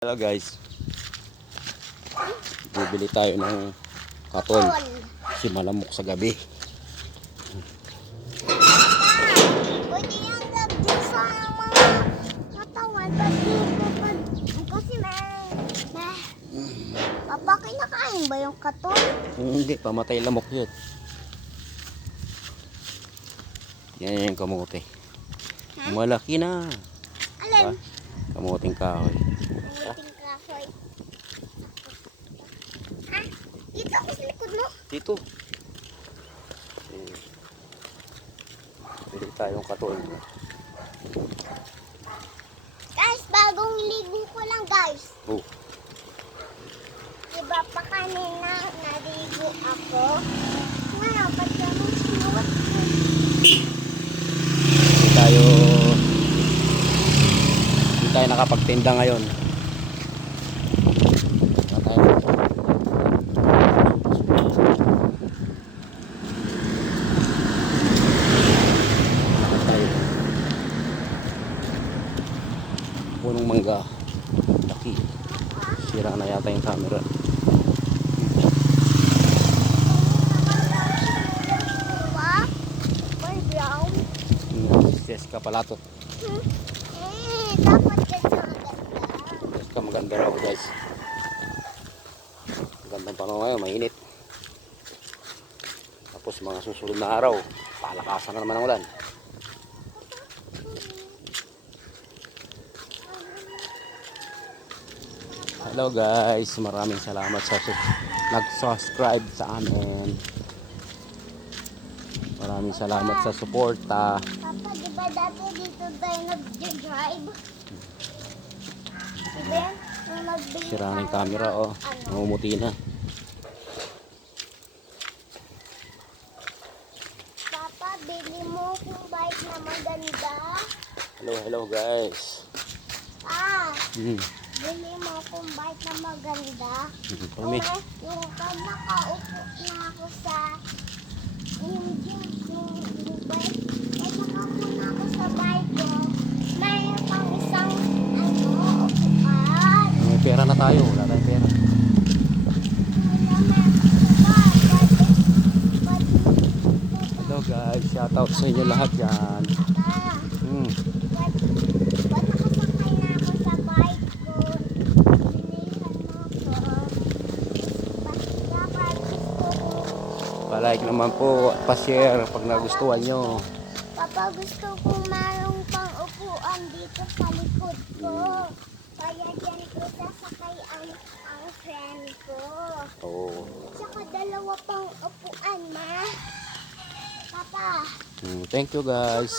Hello guys, bibili tayo ng katon kasi malamok sa gabi. Pwede yung lagyan sa mga katawan kasi Papa, kinakain ba yung katon? Hindi, pamatay lamok yun. Yan yung kamote. Malaki na. Alin? Kamuting kahoy. Kamuting kahoy. Ha? Dito ako sa likod mo. Dito. Bili tayong katon. Guys, bagong ligo ko lang guys. Oh. Diba pa kanina naligo ako? Ngayon, ba't yung sinuwat ko? Hindi tayo nakapagtinda ngayon. Punong mangga. Laki. Sira na yata yung camera. Brown. Jessica Palatot. Dapat yan sa maganda. Jessica maganda raw guys. Magandang panahon ngayon, mainit. Tapos mga susunod na araw, palakasan na naman ang ulan. Hello guys, maraming salamat sa nag-subscribe sa amin. Maraming salamat sa suporta. Papa, di ba dati dito tayo nag-drive? Diba? Nung nagbili Sira na yung tayo camera, ng oh. Namumuti na. Papa, bili mo kung bike na maganda. Hello guys. Bili mo kung bike na maganda. Pumi. Yung pag nakaupo na ako sa yung bike, ay nakaupo na ako sa bike ko, may pang isang upuan. May pera na tayo, wala tayong pera. Hello guys, shoutout sa inyo lahat yan. Ba't nakasakay na ako sa bike ko? Pilihan mo ko. Dapat gusto ko. Palike naman po at pa-share pag nagustuhan nyo. Papa, gusto ko mayroong pang upuan dito sa likod ko. Kaya dyan ko sasakay ang friend ko. Oo. Tsaka dalawa pang upuan, ma. Papa. Thank you guys.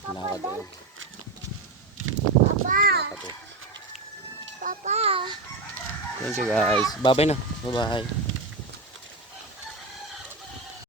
Papa. Nakakatawa. Papa. Papa. Thank you guys. Bye bye na. Bye bye.